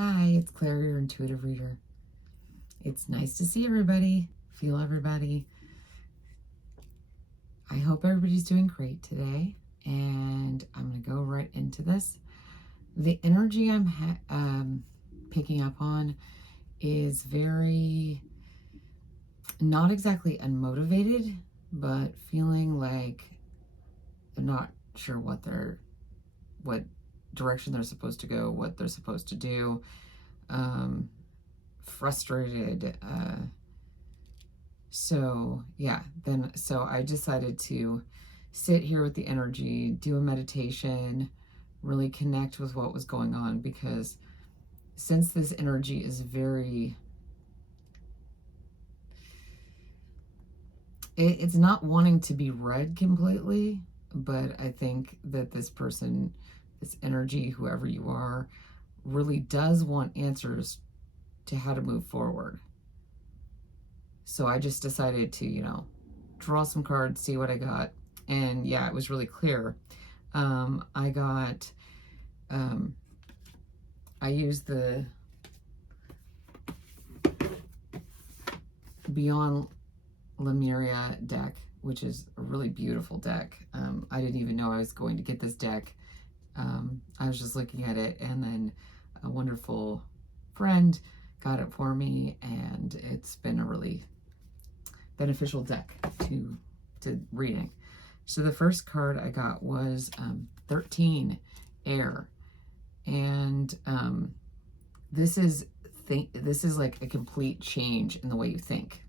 Hi, it's Claire, your intuitive reader. It's nice to see everybody, feel everybody. I hope everybody's doing great today, and I'm going to go right into this. The energy I'm picking up on is very, not exactly unmotivated, but feeling like they're not sure what direction they're supposed to go, what they're supposed to do. Frustrated. So I decided to sit here with the energy, do a meditation, really connect with what was going on, because since this energy is it's not wanting to be read completely, but I think that this person, this energy, whoever you are, really does want answers to how to move forward. So I just decided to, draw some cards, see what I got. And yeah, it was really clear. I used the Beyond Lemuria deck, which is a really beautiful deck. I didn't even know I was going to get this deck. I was just looking at it, and then a wonderful friend got it for me, and it's been a really beneficial deck to reading. So the first card I got was 13, Air, and this is like a complete change in the way you think.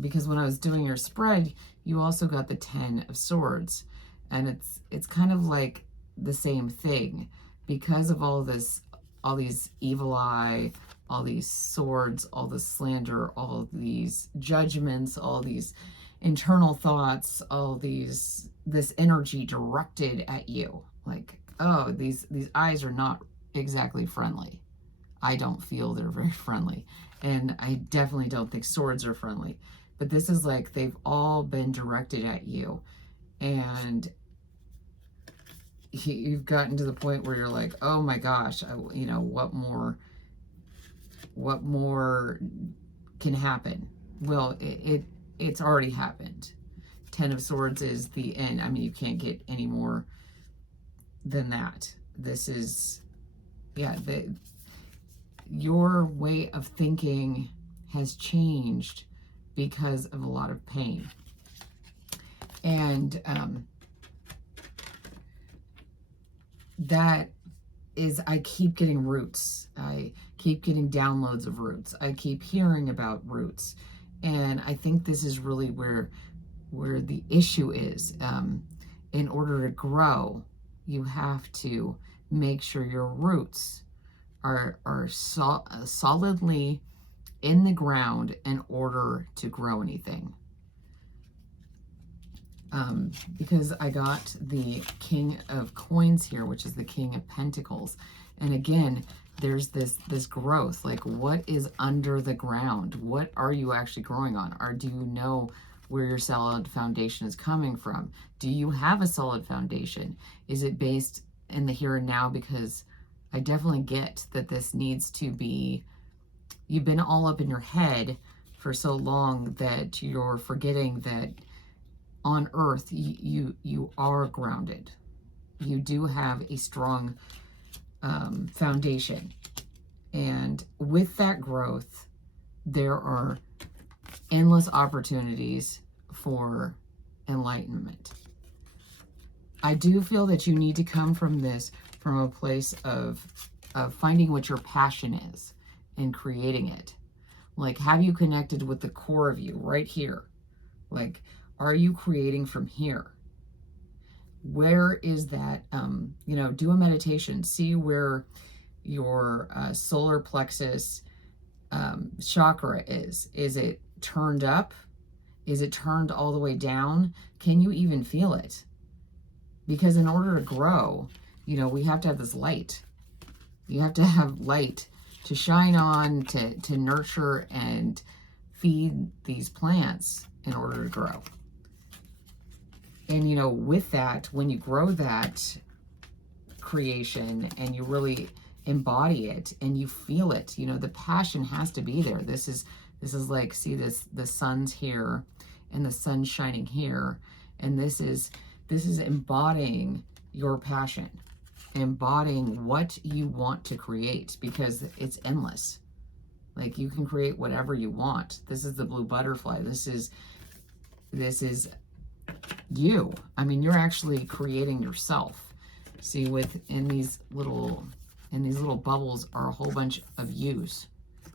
Because when I was doing your spread, you also got the 10 of Swords, and it's kind of like the same thing because of all these evil eye, all these swords, all this slander, all these judgments, all these internal thoughts, this energy directed at you. Like, oh, these eyes are not exactly friendly. I don't feel they're very friendly. And I definitely don't think swords are friendly. But this is like they've all been directed at you. And you've gotten to the point where you're like, oh my gosh, what more can happen? Well, it's already happened. 10 of Swords is the end. I mean, you can't get any more than that. This is, your way of thinking has changed because of a lot of pain. And that is, I keep getting roots. I keep getting downloads of roots. I keep hearing about roots. And I think this is really where the issue is. In order to grow, you have to make sure your roots are solidly in the ground in order to grow anything. Because I got the King of Coins here, which is the King of Pentacles. And again, there's this growth. Like, what is under the ground? What are you actually growing on? Or do you know where your solid foundation is coming from? Do you have a solid foundation? Is it based in the here and now? Because I definitely get that this needs to be, you've been all up in your head for so long that you're forgetting that on earth you are grounded. You do have a strong foundation, and with that growth there are endless opportunities for enlightenment. I do feel that you need to come from a place of finding what your passion is and creating it. Like, have you connected with the core of you right here? Like, are you creating from here? Where is that? Do a meditation. See where your solar plexus chakra is. Is it turned up? Is it turned all the way down? Can you even feel it? Because in order to grow, we have to have this light. You have to have light to shine on, to nurture and feed these plants in order to grow. And with that, when you grow that creation and you really embody it and you feel it. You know, the passion has to be there. This is like, see this, the sun's here and the sun's shining here. And this is embodying your passion, embodying what you want to create, because it's endless. Like, you can create whatever you want. This is the blue butterfly. This is you. I mean, you're actually creating yourself. See, in these little bubbles are a whole bunch of yous.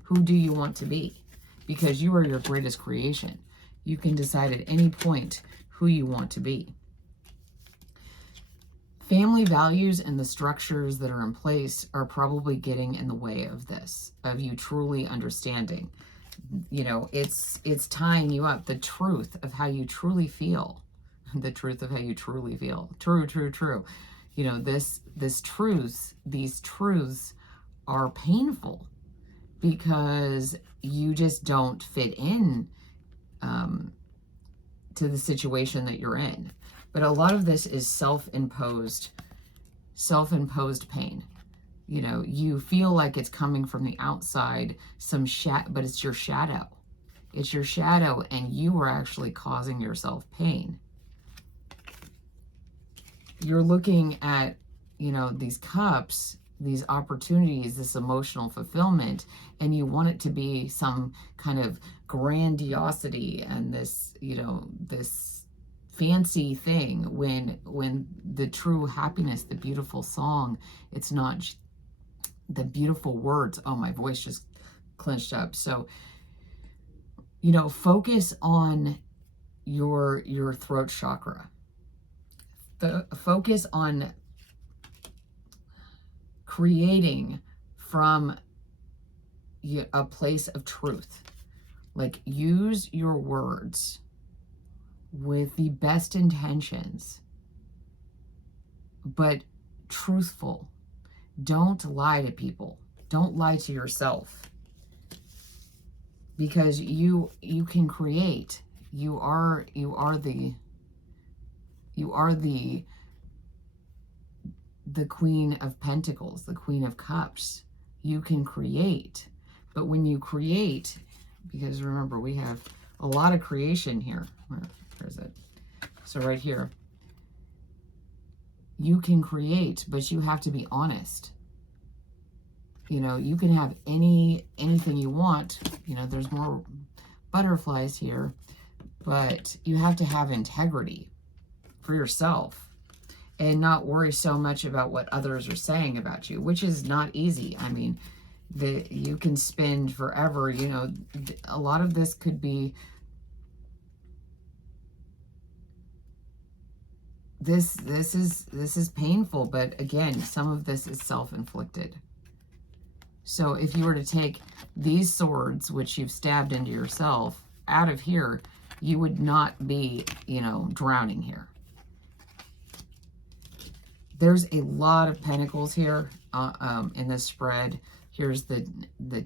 Who do you want to be? Because you are your greatest creation. You can decide at any point who you want to be. Family values and the structures that are in place are probably getting in the way of this, of you truly understanding. You know, it's tying you up. The truth of how you truly feel. The truth of how you truly feel. True. You know, these truths are painful because you just don't fit in to the situation that you're in. But a lot of this is self-imposed pain. You know, you feel like it's coming from the outside, but it's your shadow. It's your shadow, and you are actually causing yourself pain. You're looking at, you know, these cups, these opportunities, this emotional fulfillment, and you want it to be some kind of grandiosity and this, you know, this fancy thing, when the true happiness, the beautiful song, it's not the beautiful words. Oh, my voice just clenched up. So, you know, focus on your throat chakra. Focus on creating from a place of truth. Like, use your words with the best intentions, but truthful. Don't lie to people. Don't lie to yourself, because you can create. You are the Queen of Pentacles, the Queen of Cups. You can create. But when you create, because remember, we have a lot of creation here. Where is it? So right here. You can create, but you have to be honest. You know, you can have anything you want. You know, there's more butterflies here, but you have to have integrity for yourself and not worry so much about what others are saying about you, which is not easy. I mean, you can spend forever, you know, a lot of this could be this is painful, but again, some of this is self-inflicted. So if you were to take these swords, which you've stabbed into yourself, out of here, you would not be, you know, drowning here. There's a lot of pentacles here in this spread. Here's the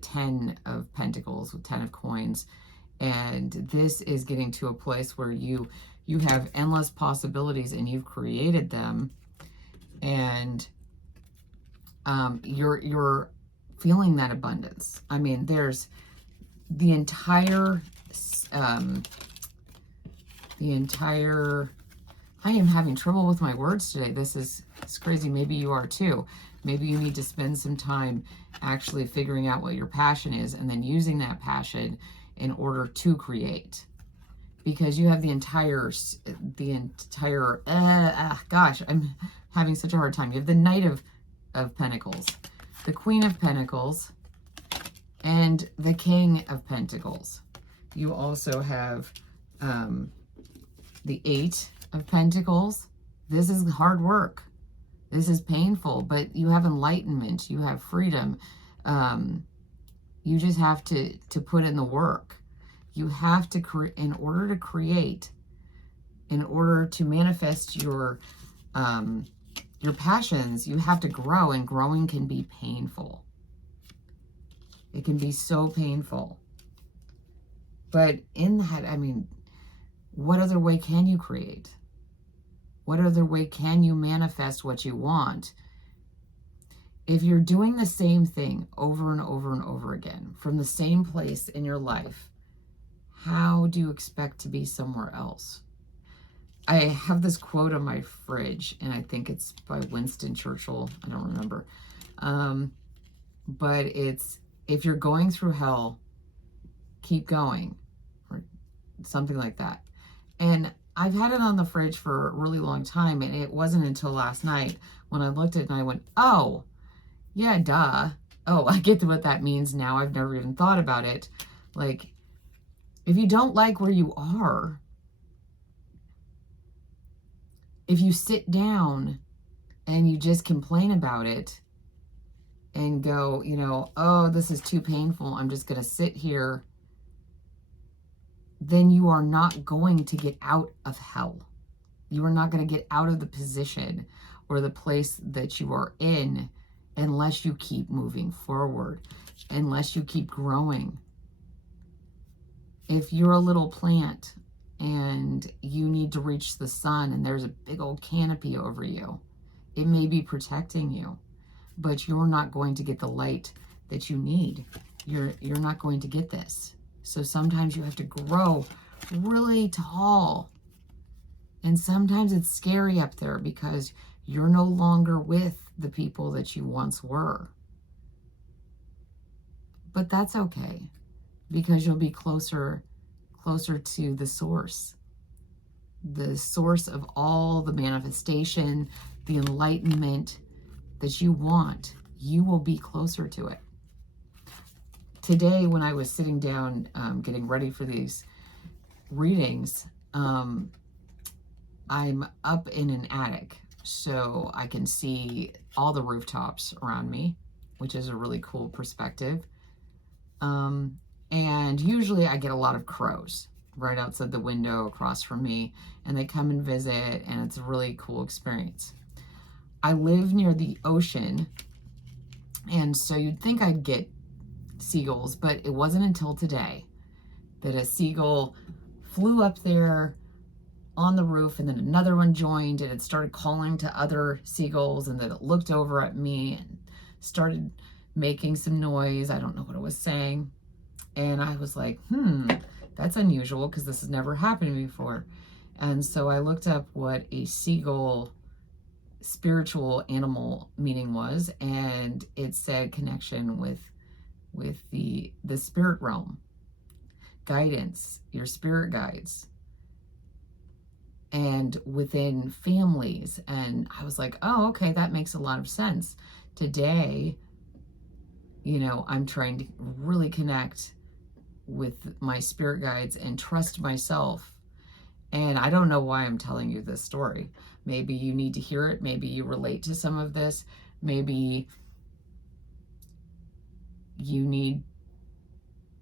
10 of pentacles with 10 of coins. And this is getting to a place where you have endless possibilities and you've created them. And you're feeling that abundance. I mean, there's the entire I am having trouble with my words today. It's crazy. Maybe you are too. Maybe you need to spend some time actually figuring out what your passion is and then using that passion in order to create. Because you have the entire gosh, I'm having such a hard time. You have the Knight of Pentacles, the Queen of Pentacles, and the King of Pentacles. You also have the 8 of Pentacles. This is hard work. This is painful, but you have enlightenment. You have freedom. You just have to put in the work. You have to in order to create, in order to manifest your passions, you have to grow, and growing can be painful. It can be so painful. But in that, I mean, what other way can you create? What other way can you manifest what you want? If you're doing the same thing over and over and over again from the same place in your life, how do you expect to be somewhere else? I have this quote on my fridge, and I think it's by Winston Churchill. I don't remember. But it's, if you're going through hell, keep going, or something like that. And I've had it on the fridge for a really long time, and it wasn't until last night when I looked at it and I went, oh, yeah, duh. Oh, I get to what that means now. I've never even thought about it. Like, if you don't like where you are, if you sit down and you just complain about it and go, you know, oh, this is too painful, I'm just going to sit here, then you are not going to get out of hell. You are not going to get out of the position or the place that you are in unless you keep moving forward, unless you keep growing. If you're a little plant and you need to reach the sun and there's a big old canopy over you, it may be protecting you, but you're not going to get the light that you need. You're not going to get this. So sometimes you have to grow really tall. And sometimes it's scary up there because you're no longer with the people that you once were. But that's okay, because you'll be closer to the source of all the manifestation, the enlightenment that you want. You will be closer to it. Today, when I was sitting down getting ready for these readings, I'm up in an attic, so I can see all the rooftops around me, which is a really cool perspective. And usually I get a lot of crows right outside the window across from me, and they come and visit, and it's a really cool experience. I live near the ocean, and so you'd think I'd get seagulls, but it wasn't until today that a seagull flew up there on the roof, and then another one joined, and it started calling to other seagulls, and then it looked over at me and started making some noise. I don't know what it was saying. And I was like, that's unusual, because this has never happened to me before. And so I looked up what a seagull spiritual animal meaning was, and it said connection with the spirit realm, guidance, your spirit guides, and within families. And I was like, oh, okay, that makes a lot of sense. Today, you know, I'm trying to really connect with my spirit guides and trust myself. And I don't know why I'm telling you this story. Maybe you need to hear it. Maybe you relate to some of this. Maybe you need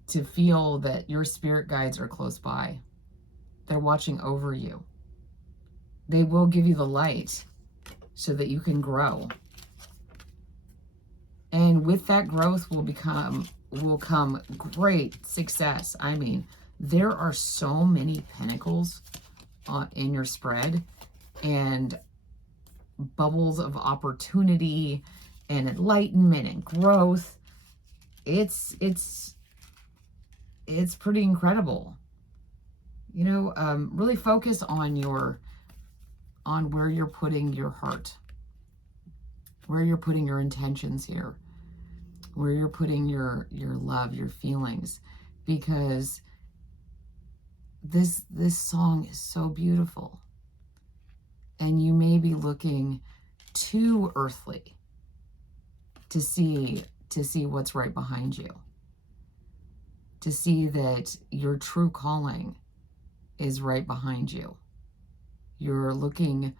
to feel that your spirit guides are close by. They're watching over you. They will give you the light so that you can grow. And with that growth will come great success. I mean, there are so many pinnacles in your spread, and bubbles of opportunity and enlightenment and growth. It's pretty incredible. You know, really focus on where you're putting your heart, where you're putting your intentions here, where you're putting your love, your feelings, because this song is so beautiful. And you may be looking too earthly to see what's right behind you, to see that your true calling is right behind you. You're looking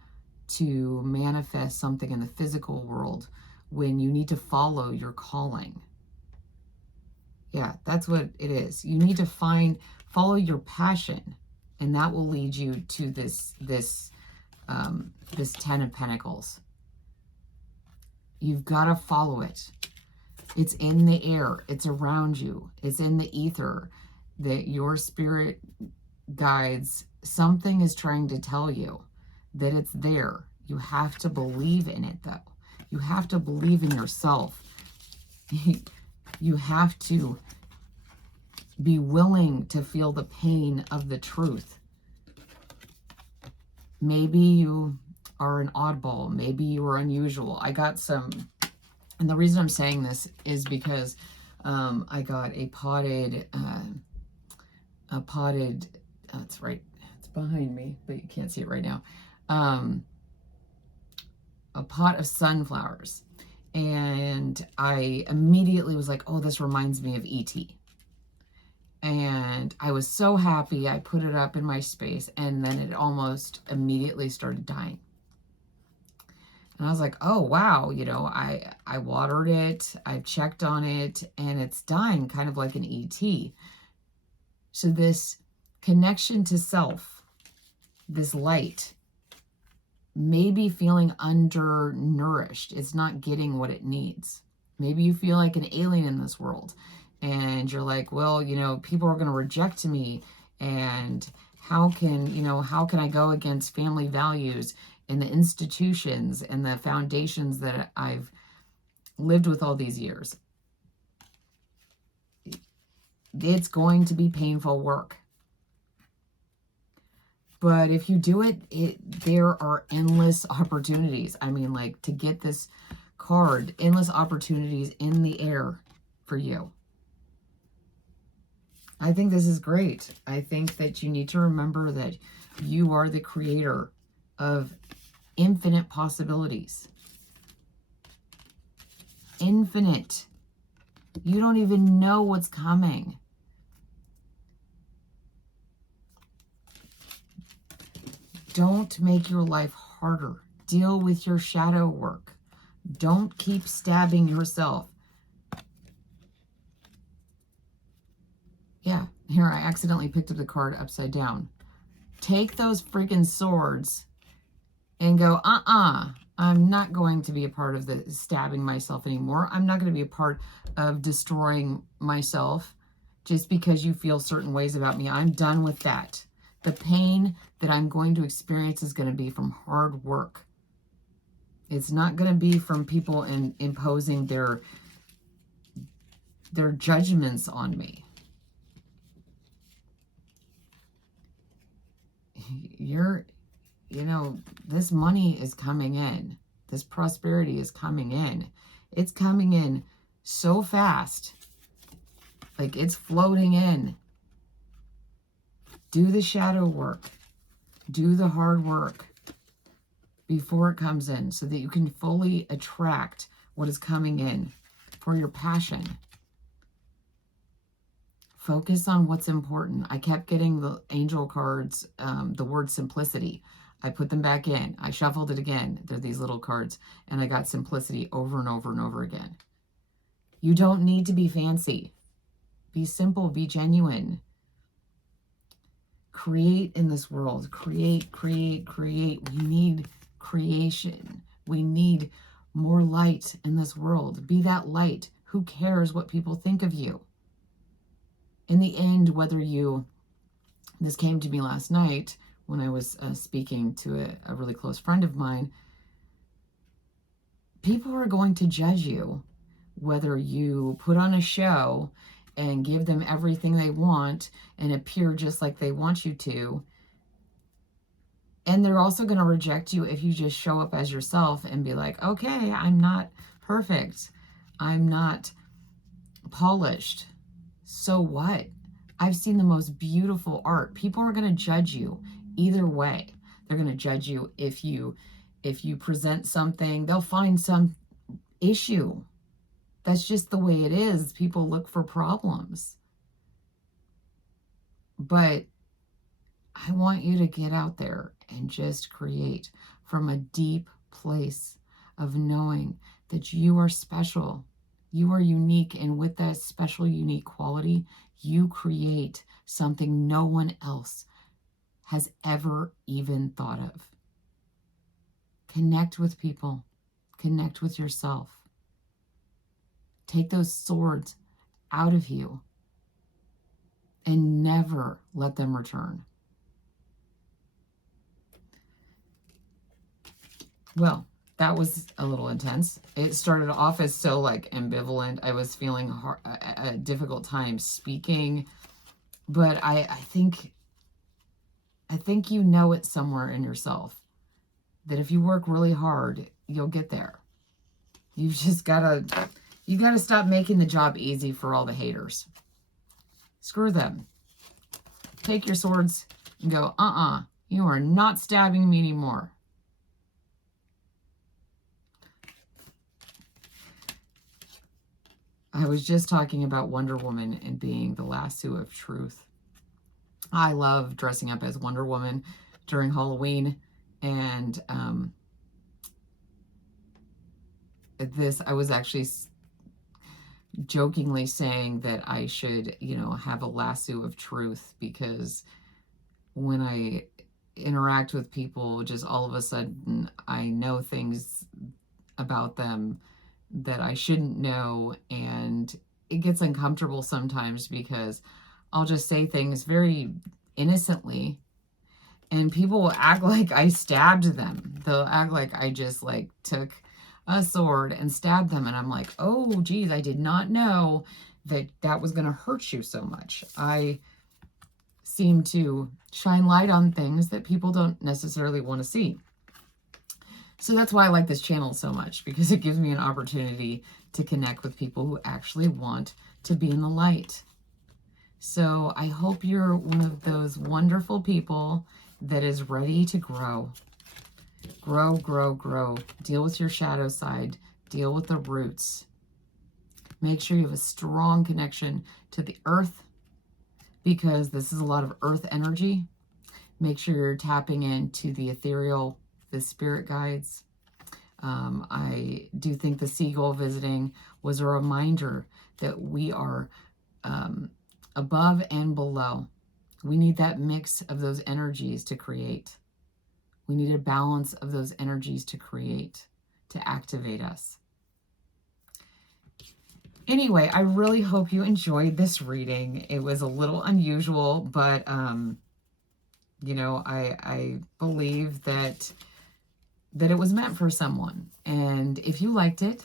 to manifest something in the physical world when you need to follow your calling. Yeah, that's what it is. You need to follow your passion, and that will lead you to this 10 of Pentacles. You've got to follow it. It's in the air. It's around you. It's in the ether that your spirit guides. Something is trying to tell you that it's there. You have to believe in it, though. You have to believe in yourself. You have to be willing to feel the pain of the truth. Maybe you are an oddball. Maybe you are unusual. I got some, and the reason I'm saying this is because I got a potted, that's right, it's behind me, but you can't see it right now, a pot of sunflowers. And I immediately was like, oh, this reminds me of E.T. And I was so happy. I put it up in my space, and then it almost immediately started dying. And I was like, oh, wow, you know, I watered it, I've checked on it, and it's dying kind of like an ET. So this connection to self, this light, may be feeling undernourished. It's not getting what it needs. Maybe you feel like an alien in this world, and you're like, well, you know, people are going to reject me, and how can I go against family values and the institutions and the foundations that I've lived with all these years? It's going to be painful work. But if you do it, there are endless opportunities. I mean, like, to get this card, endless opportunities in the air for you. I think this is great. I think that you need to remember that you are the creator of infinite possibilities. Infinite. You don't even know what's coming. Don't make your life harder. Deal with your shadow work. Don't keep stabbing yourself. Yeah, here I accidentally picked up the card upside down. Take those freaking swords and go, I'm not going to be a part of the stabbing myself anymore. I'm not going to be a part of destroying myself just because you feel certain ways about me. I'm done with that. The pain that I'm going to experience is going to be from hard work. It's not going to be from people imposing their judgments on me. This money is coming in. This prosperity is coming in. It's coming in so fast. Like, it's floating in. Do the shadow work. Do the hard work before it comes in so that you can fully attract what is coming in for your passion. Focus on what's important. I kept getting the angel cards, the word simplicity. I put them back in. I shuffled it again. They're these little cards. And I got simplicity over and over and over again. You don't need to be fancy. Be simple. Be genuine. Create in this world. Create, create, create. We need creation. We need more light in this world. Be that light. Who cares what people think of you? In the end, this came to me last night when I was speaking to a really close friend of mine. People are going to judge you, whether you put on a show and give them everything they want and appear just like they want you to. And they're also going to reject you if you just show up as yourself and be like, okay, I'm not perfect. I'm not polished. So what? I've seen the most beautiful art. People are going to judge you either way. They're going to judge you if you present something. They'll find some issue. That's just the way it is. People look for problems. But I want you to get out there and just create from a deep place of knowing that you are special. You are unique, and with that special, unique quality, you create something no one else has ever even thought of. Connect with people. Connect with yourself. Take those swords out of you and never let them return. Well, that was a little intense. It started off as so like ambivalent. I was feeling a difficult time speaking, but I think you know it somewhere in yourself that if you work really hard, you'll get there. You've just gotta stop making the job easy for all the haters. Screw them. Take your swords and go, you are not stabbing me anymore. I was just talking about Wonder Woman and being the lasso of truth. I love dressing up as Wonder Woman during Halloween. And I was actually jokingly saying that I should, have a lasso of truth, because when I interact with people, just all of a sudden I know things about them that I shouldn't know, and it gets uncomfortable sometimes because I'll just say things very innocently and people will act like I stabbed them. They'll act like I just took a sword and stabbed them, and I'm like, oh geez, I did not know that was going to hurt you so much. I seem to shine light on things that people don't necessarily want to see. So that's why I like this channel so much, because it gives me an opportunity to connect with people who actually want to be in the light. So I hope you're one of those wonderful people that is ready to grow. Grow, grow, grow. Deal with your shadow side. Deal with the roots. Make sure you have a strong connection to the earth, because this is a lot of earth energy. Make sure you're tapping into the ethereal, the spirit guides. I do think the seagull visiting was a reminder that we are above and below. We need that mix of those energies to create. We need a balance of those energies to create, to activate us. Anyway, I really hope you enjoyed this reading. It was a little unusual, but I believe that it was meant for someone. And if you liked it,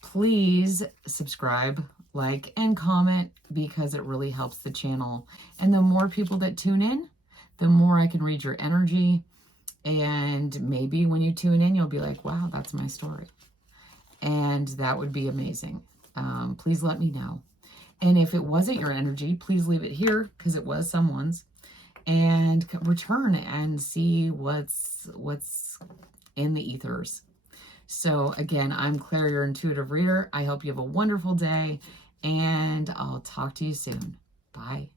please subscribe, like, and comment, because it really helps the channel. And the more people that tune in, the more I can read your energy. And maybe when you tune in, you'll be like, wow, that's my story. And that would be amazing. Please let me know. And if it wasn't your energy, please leave it here, because it was someone's. And return and see what's in the ethers. So again, I'm Claire, your intuitive reader. I hope you have a wonderful day, and I'll talk to you soon. Bye.